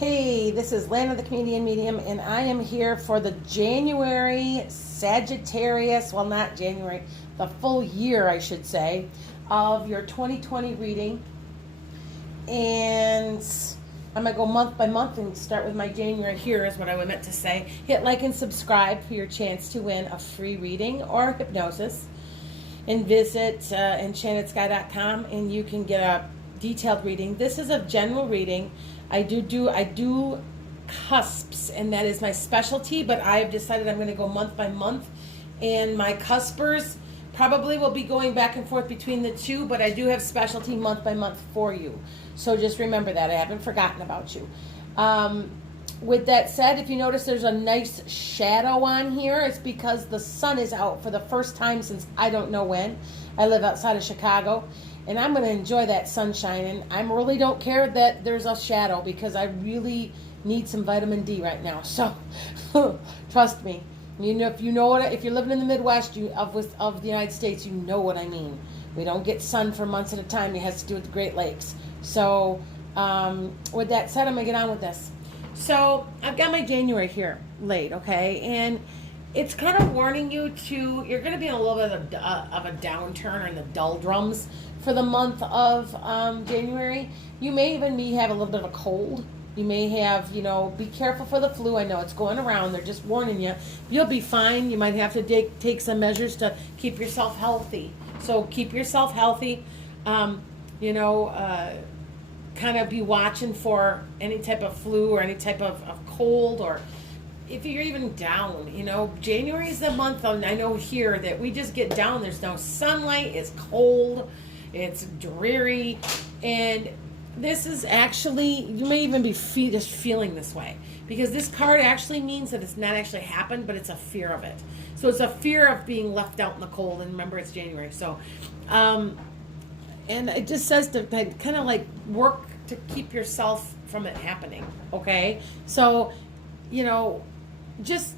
Hey, this is Lana the Comedian Medium, and I am here for the January Sagittarius, well, not January, the full year, I should say, of your 2020 reading. And I'm going to go month by month and start with my January here, is what I meant to say. Hit like and subscribe for your chance to win a free reading or hypnosis. And visit enchantedSky.com, and you can get a detailed reading. This is a general reading. I do cusps, and that is my specialty, but I've decided I'm going to go month by month, and my cuspers probably will be going back and forth between the two, but I do have specialty month by month for you. So just remember that. I haven't forgotten about you. With that said, if you notice there's a nice shadow on here, it's because the sun is out for the first time since I don't know when. I live outside of Chicago, and I'm going to enjoy that sunshine. And I really don't care that there's a shadow because I really need some vitamin D right now. So trust me. You know, if you're living in the Midwest of the United States, you know what I mean. We don't get sun for months at a time. It has to do with the Great Lakes. So with that said, I'm going to get on with this. So I've got my January here laid, okay? And it's kind of warning you you're going to be in a little bit of a downturn or in the doldrums for the month of January. You may even have a little bit of a cold. You may have, be careful for the flu. I know it's going around. They're just warning you. You'll be fine. You might have to take some measures to keep yourself healthy. So keep yourself healthy. Kind of be watching for any type of flu or any type of cold, or if you're even down, January is the month, I know here, that we just get down. There's no sunlight. It's cold. It's dreary. And this is actually, you may even be just feeling this way, because this card actually means that it's not actually happened, but it's a fear of it. So it's a fear of being left out in the cold. And remember, it's January. So, and it just says to kind of like work to keep yourself from it happening, okay? So, just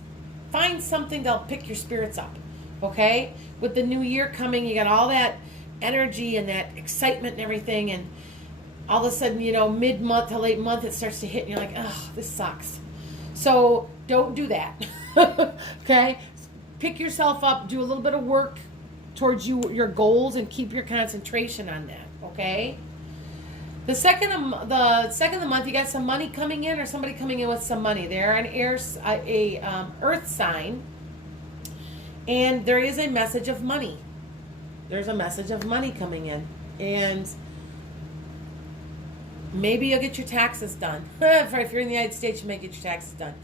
find something that'll pick your spirits up, okay? With the new year coming, you got all that energy and that excitement and everything, and all of a sudden, mid-month to late month, it starts to hit, and you're like, oh, this sucks. So don't do that, okay? Pick yourself up, do a little bit of work towards your goals, and keep your concentration on that, okay? The second of the month, you got some money coming in, or somebody coming in with some money. They're an earth sign, and there is a message of money. There's a message of money coming in, and maybe you'll get your taxes done. If you're in the United States, you may get your taxes done.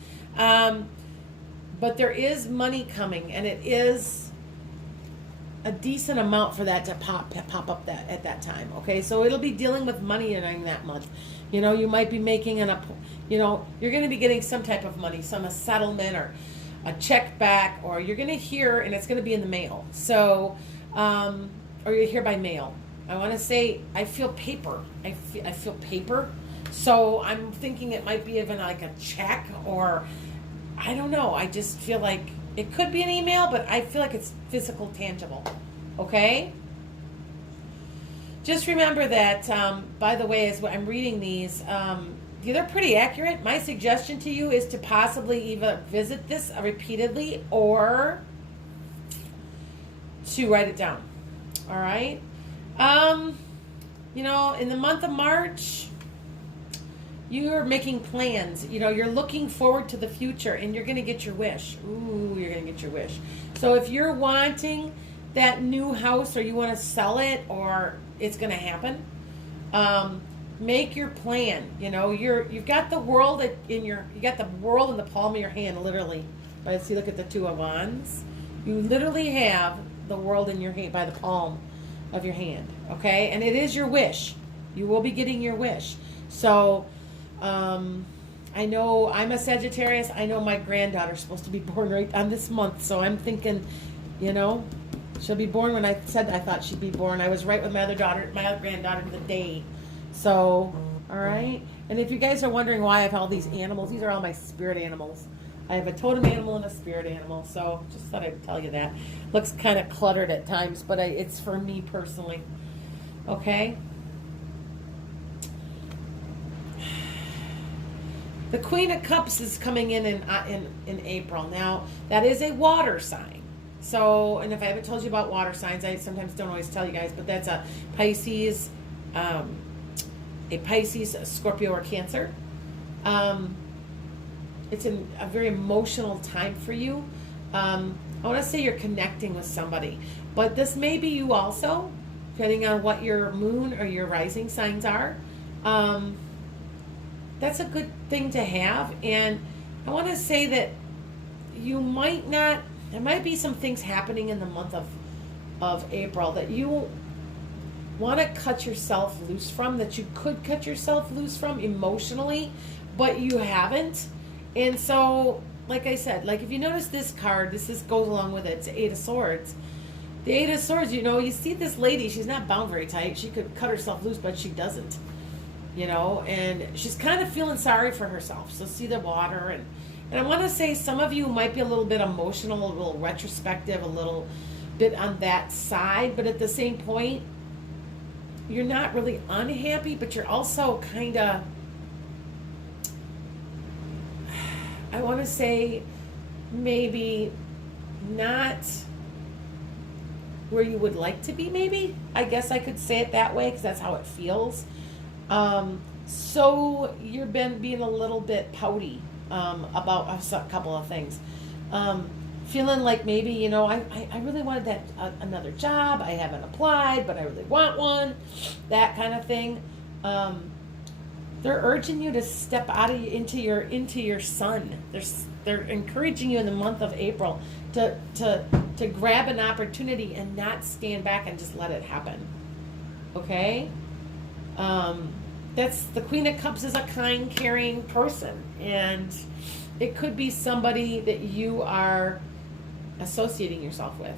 But there is money coming, and it is a decent amount for that to pop up at that time, okay? So it'll be dealing with money during that month. You might be making you're going to be getting some type of money, a settlement or a check back, or you're going to hear, and it's going to be in the mail. So, or you hear by mail. I want to say, I feel paper. I feel paper. So I'm thinking it might be even like a check, or I don't know. I just feel like it could be an email, but I feel like it's physical, tangible. Okay? Just remember that, by the way, as I'm reading these, they're pretty accurate. My suggestion to you is to possibly either visit this repeatedly or to write it down. All right? In the month of March, you're making plans. You're looking forward to the future, and you're going to get your wish. Ooh, you're going to get your wish. So if you're wanting that new house, or you want to sell it, or it's going to happen, make your plan. You've got the world you got the world in the palm of your hand, literally. Right? See, look at the Two of Wands. You literally have the world in your hand, by the palm of your hand. Okay, and it is your wish. You will be getting your wish. So. I know I'm a Sagittarius. I know my granddaughter's supposed to be born right on this month, so I'm thinking, she'll be born when I said I thought she'd be born. I was right with my other granddaughter to the day. So, all right. And if you guys are wondering why I have all these animals, these are all my spirit animals. I have a totem animal and a spirit animal, so just thought I'd tell you that. Looks kind of cluttered at times, but it's for me personally. Okay. The Queen of Cups is coming in April. Now, that is a water sign. So, and if I haven't told you about water signs, I sometimes don't always tell you guys, but that's a Pisces, a Scorpio, or Cancer. It's a very emotional time for you. I want to say you're connecting with somebody, but this may be you also, depending on what your moon or your rising signs are. That's a good thing to have. And I want to say that you might not, there might be some things happening in the month of April that you want to cut yourself loose from, that you could cut yourself loose from emotionally, but you haven't. And so, like I said, like if you notice this card, this goes along with it. It's the Eight of Swords. The Eight of Swords, you see this lady, she's not bound very tight. She could cut herself loose, but she doesn't. And she's kind of feeling sorry for herself. So see the water. And I want to say some of you might be a little bit emotional, a little retrospective, a little bit on that side. But at the same point, you're not really unhappy, but you're also kind of, I want to say, maybe not where you would like to be, maybe. I guess I could say it that way because that's how it feels. So you've been being a little bit pouty about a couple of things. Feeling like maybe, I really wanted that another job. I haven't applied, but I really want one. That kind of thing. They're urging you to step out of into your sun. They're encouraging you in the month of April to grab an opportunity and not stand back and just let it happen. Okay? That's the Queen of Cups is a kind, caring person, and it could be somebody that you are associating yourself with,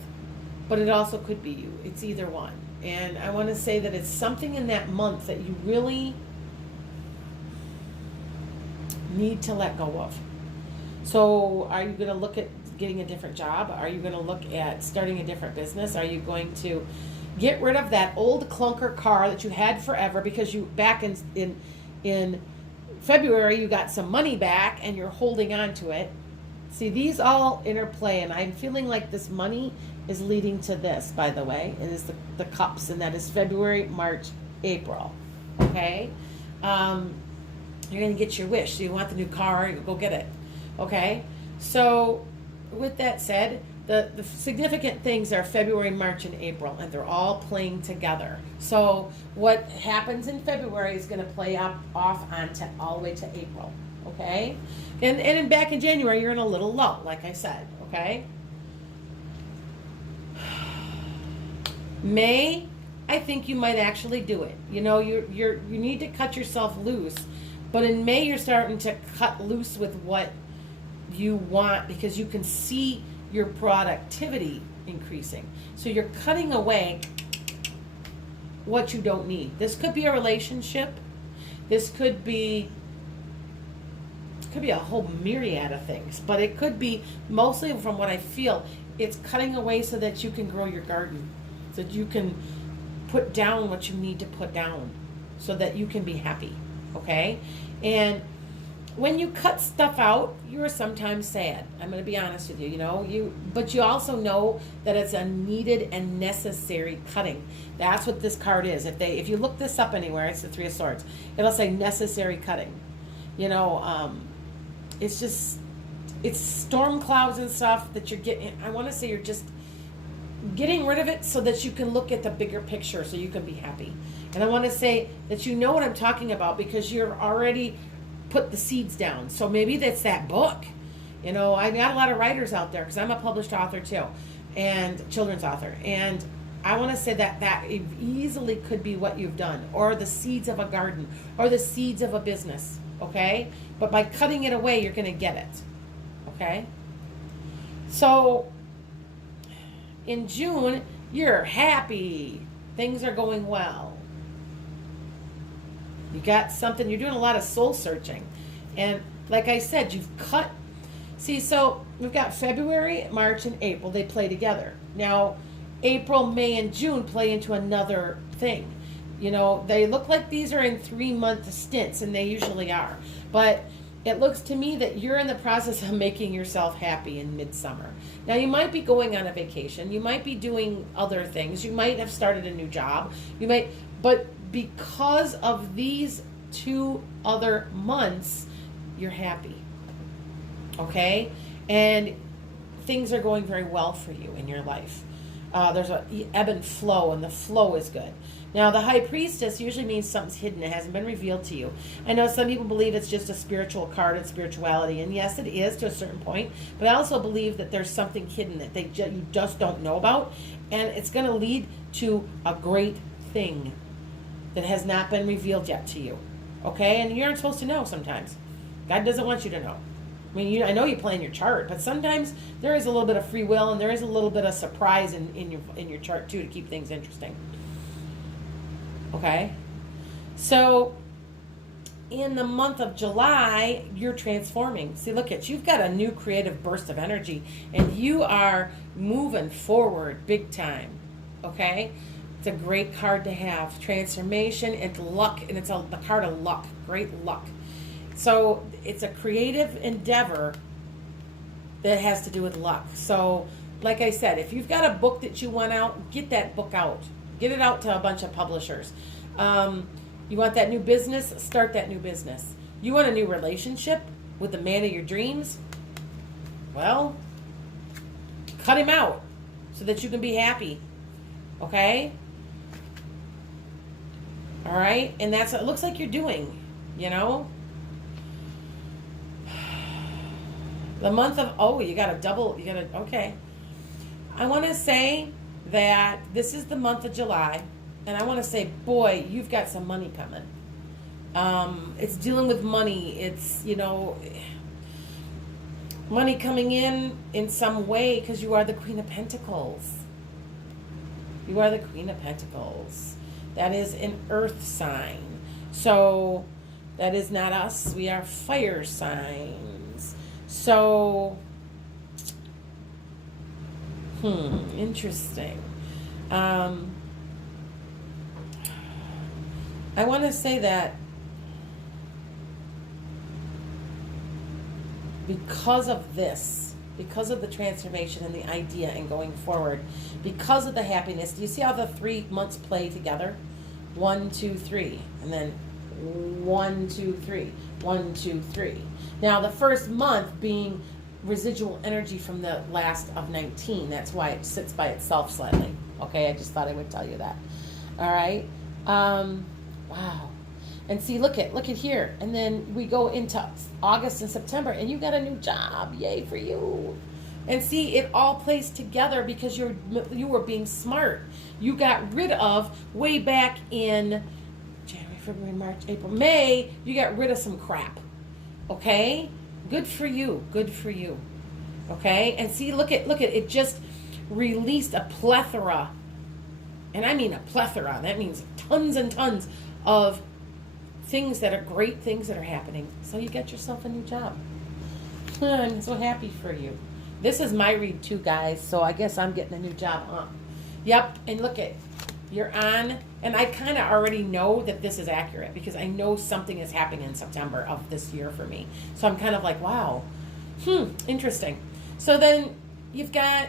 but it also could be you. It's either one. And I want to say that it's something in that month that you really need to let go of. So are you going to look at getting a different job? Are you going to look at starting a different business? Are you going to get rid of that old clunker car that you had forever because you back in February you got some money back and you're holding on to it? See, these all interplay, and I'm feeling like this money is leading to this, by the way. It is the cups, and that is February, March, April. Okay? You're going to get your wish. So you want the new car, you go get it. Okay? So with that said, the significant things are February, March, and April, and they're all playing together. So what happens in February is going to play off onto all the way to April. Okay? And back in January, you're in a little lull, like I said. Okay? May, I think you might actually do it. You need to cut yourself loose. But in May, you're starting to cut loose with what you want because you can see your productivity increasing. So you're cutting away what you don't need. This could be a relationship. This could be a whole myriad of things. But it could be, mostly from what I feel, it's cutting away so that you can grow your garden. So that you can put down what you need to put down so that you can be happy. Okay? And when you cut stuff out, you're sometimes sad. I'm going to be honest with you, but you also know that it's a needed and necessary cutting. That's what this card is. If you look this up anywhere, it's the Three of Swords. It'll say necessary cutting. It's storm clouds and stuff that you're getting. I want to say you're just getting rid of it so that you can look at the bigger picture so you can be happy. And I want to say that you know what I'm talking about because you're already put the seeds down. So maybe that's that book. I got a lot of writers out there because I'm a published author too, and children's author. And I want to say that easily could be what you've done, or the seeds of a garden, or the seeds of a business. Okay? But by cutting it away, you're going to get it. Okay? So in June, you're happy. Things are going well. You got something. You're doing a lot of soul searching. And like I said, you've cut. See, so we've got February, March, and April. They play together. Now, April, May, and June play into another thing. They look like these are in 3-month stints, and they usually are. But it looks to me that you're in the process of making yourself happy in midsummer. Now, you might be going on a vacation. You might be doing other things. You might have started a new job. But because of these 2 other months, you're happy. Okay? And things are going very well for you in your life. There's a ebb and flow, and the flow is good. Now, the High Priestess usually means something's hidden. It hasn't been revealed to you. I know some people believe it's just a spiritual card and spirituality, and yes, it is to a certain point, but I also believe that there's something hidden that you just don't know about, and it's going to lead to a great thing that has not been revealed yet to you. Okay? And you aren't supposed to know sometimes. God doesn't want you to know. I mean, I know you plan your chart, but sometimes there is a little bit of free will, and there is a little bit of surprise in your chart too, to keep things interesting. Okay? So in the month of July, you're transforming. See, look at you've got a new creative burst of energy, and you are moving forward big time. Okay? It's a great card to have. Transformation and luck, and it's the card of luck. Great luck. So it's a creative endeavor that has to do with luck. So, like I said, if you've got a book that you want out, get that book out. Get it out to a bunch of publishers. You want that new business? Start that new business. You want a new relationship with the man of your dreams? Well, cut him out so that you can be happy. Okay? All right? And that's what it looks like you're doing, you know? The month of, okay. I want to say that this is the month of July, and I want to say, boy, you've got some money coming. It's dealing with money. It's, money coming in some way, because you are the Queen of Pentacles. You are the Queen of Pentacles. That is an earth sign. So that is not us. We are fire signs. So, interesting. I want to say that because of this, because of the transformation and the idea and going forward, because of the happiness, do you see how the 3 months play together? 1, 2, 3, and then 1, 2, 3, 1, 2, 3. Now, the first month being residual energy from the last of 19. That's why it sits by itself slightly. Okay, I just thought I would tell you that. All right. Wow. And see, look at here. And then we go into August and September, and you got a new job. Yay for you. And see, it all plays together because you were being smart. You got rid of, way back in January, February, March, April, May, you got rid of some crap. Okay? Good for you. Good for you. Okay? And see, look at it just released a plethora. And I mean a plethora. That means tons and tons of things that are great things that are happening. So you get yourself a new job. I'm so happy for you. This is my read too, guys. So I guess I'm getting a new job, huh? Yep. And look at, you're on, and I kind of already know that this is accurate because I know something is happening in September of this year for me. So I'm kind of like, wow, interesting. So then you've got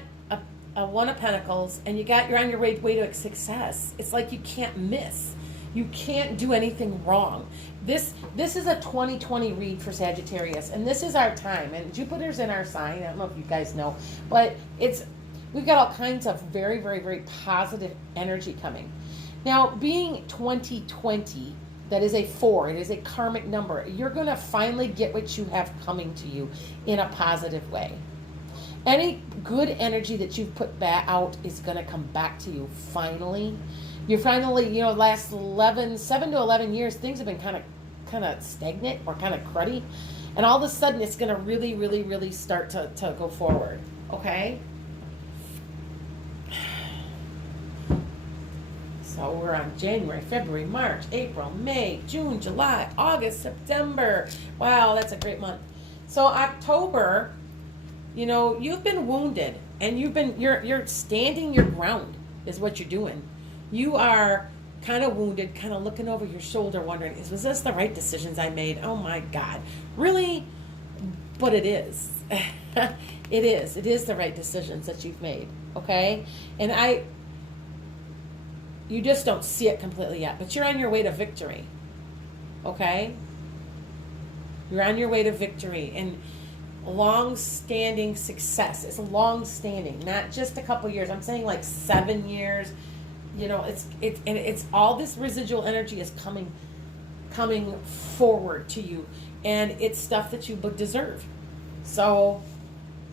a 1 of Pentacles, and you're on your way to success. It's like you can't miss. You can't do anything wrong. This is a 2020 read for Sagittarius, and this is our time. And Jupiter's in our sign. I don't know if you guys know, but we've got all kinds of very, very, very positive energy coming. Now, being 2020, that is a 4. It is a karmic number. You're going to finally get what you have coming to you in a positive way. Any good energy that you've put back out is going to come back to you finally. You're finally, last 7 to 11 years, things have been kind of stagnant or kind of cruddy. And all of a sudden, it's going to really, really, really start to go forward. Okay? So we're on January, February, March, April, May, June, July, August, September. Wow, that's a great month. So October, you've been wounded, and you're standing your ground is what you're doing. You are kind of wounded, kind of looking over your shoulder, wondering, was this the right decisions I made? Oh my God, really? But it is. It is. It is the right decisions that you've made, okay? And you just don't see it completely yet, but you're on your way to victory, okay? You're on your way to victory and long-standing success. It's long-standing, not just a couple years. I'm saying like 7 years. You know, it's all this residual energy is coming forward to you, and it's stuff that you deserve. So,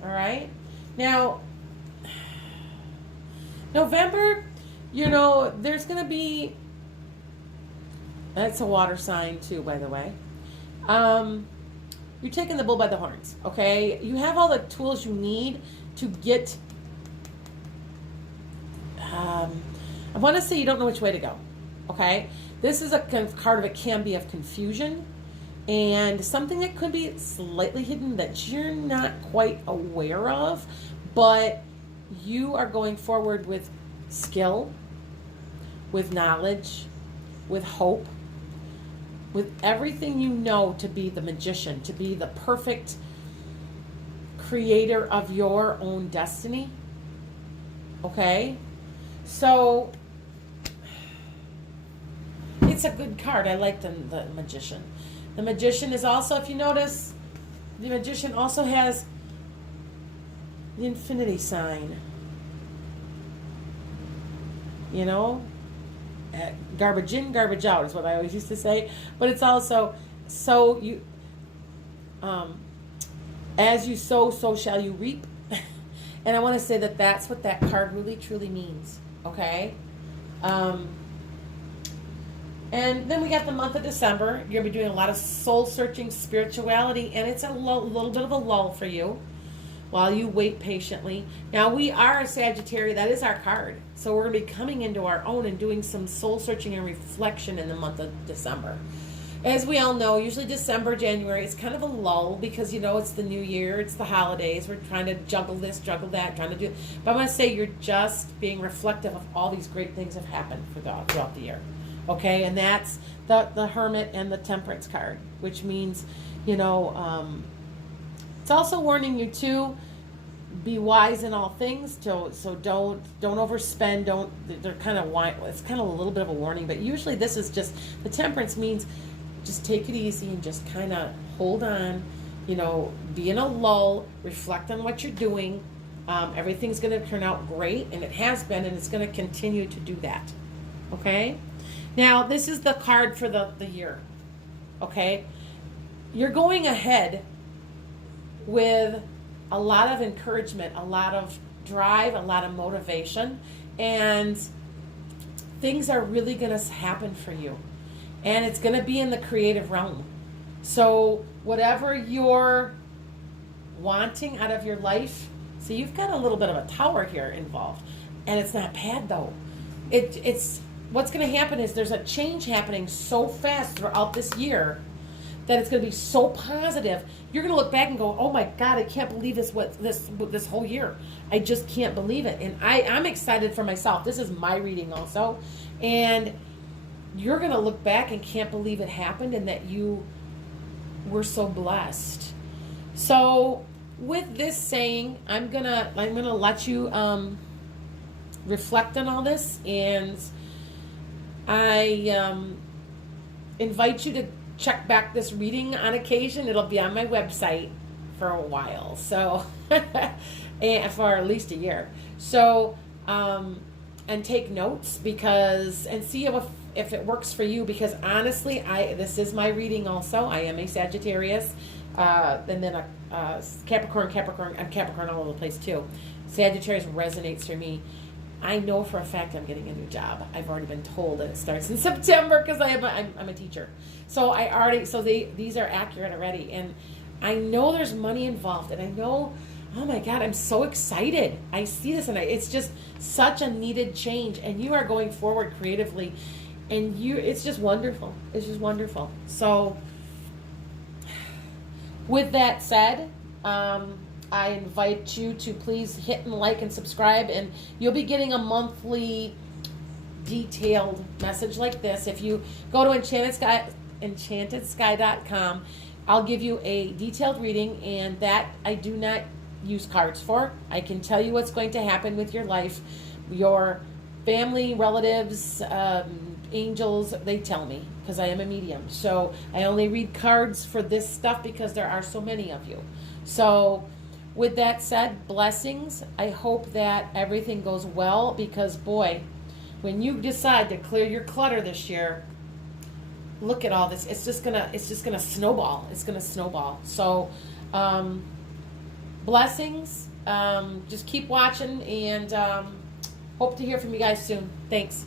all right. Now, November, you know, there's going to be, that's a water sign too, by the way. You're taking the bull by the horns, okay? You have all the tools you need to get, I want to say you don't know which way to go, okay? This is a card of, it can be of confusion and something that could be slightly hidden that you're not quite aware of, but you are going forward with skill, with knowledge, with hope, with everything you know to be the magician, to be the perfect creator of your own destiny. Okay? So, it's a good card. I like the magician. The magician is also, if you notice, the magician also has the infinity sign. You know? Garbage in, garbage out is what I always used to say. But it's also, so you, as you sow, so shall you reap. And I want to say that that's what that card really truly means. Okay? And then we got the month of December. You're going to be doing a lot of soul-searching spirituality, and it's a little bit of a lull for you while you wait patiently. Now, we are a Sagittarius. That is our card. So we're going to be coming into our own and doing some soul-searching and reflection in the month of December. As we all know, usually December, January, it's kind of a lull because, you know, it's the new year, it's the holidays. We're trying to juggle this, juggle that, trying to do. But I want to say you're just being reflective of all these great things that have happened throughout the year. Okay, and that's the Hermit and the Temperance card, which means, you know, it's also warning you to be wise in all things. So don't overspend. They're kind of, it's kind of a little bit of a warning, but usually this is just, the Temperance means just take it easy and just kind of hold on, you know, be in a lull, reflect on what you're doing. Everything's going to turn out great, and it has been, and it's going to continue to do that. Okay? Now, this is the card for the year, okay? You're going ahead with a lot of encouragement, a lot of drive, a lot of motivation, and things are really going to happen for you. And it's going to be in the creative realm. So whatever you're wanting out of your life, see, you've got a little bit of a tower here involved, and it's not bad, though. It's what's going to happen is there's a change happening so fast throughout this year that it's going to be so positive. You're going to look back and go, oh my God, I can't believe this whole year. I just can't believe it. And I'm excited for myself. This is my reading also. And you're going to look back and can't believe it happened and that you were so blessed. So with this saying, I'm going to let you reflect on all this, and I invite you to check back this reading on occasion. It'll be on my website for a while, so and for at least a year. So and take notes and see if it works for you. Because honestly, this is my reading also. I am a Sagittarius, and then a Capricorn. I'm Capricorn all over the place too. Sagittarius resonates for me. I know for a fact I'm getting a new job. I've already been told that it starts in September because I'm a teacher. So these are accurate already. And I know there's money involved. And I know, oh my God, I'm so excited. I see this, and it's just such a needed change. And you are going forward creatively. And it's just wonderful. It's just wonderful. So with that said, I invite you to please hit and like and subscribe, and you'll be getting a monthly detailed message like this. If you go to EnchantedSky.com, I'll give you a detailed reading, and that I do not use cards for. I can tell you what's going to happen with your life. Your family, relatives, angels, they tell me because I am a medium. So I only read cards for this stuff because there are so many of you. So with that said, blessings. I hope that everything goes well, because boy, when you decide to clear your clutter this year, look at all this. It's just gonna snowball. It's gonna snowball. So blessings. Just keep watching, and hope to hear from you guys soon. Thanks.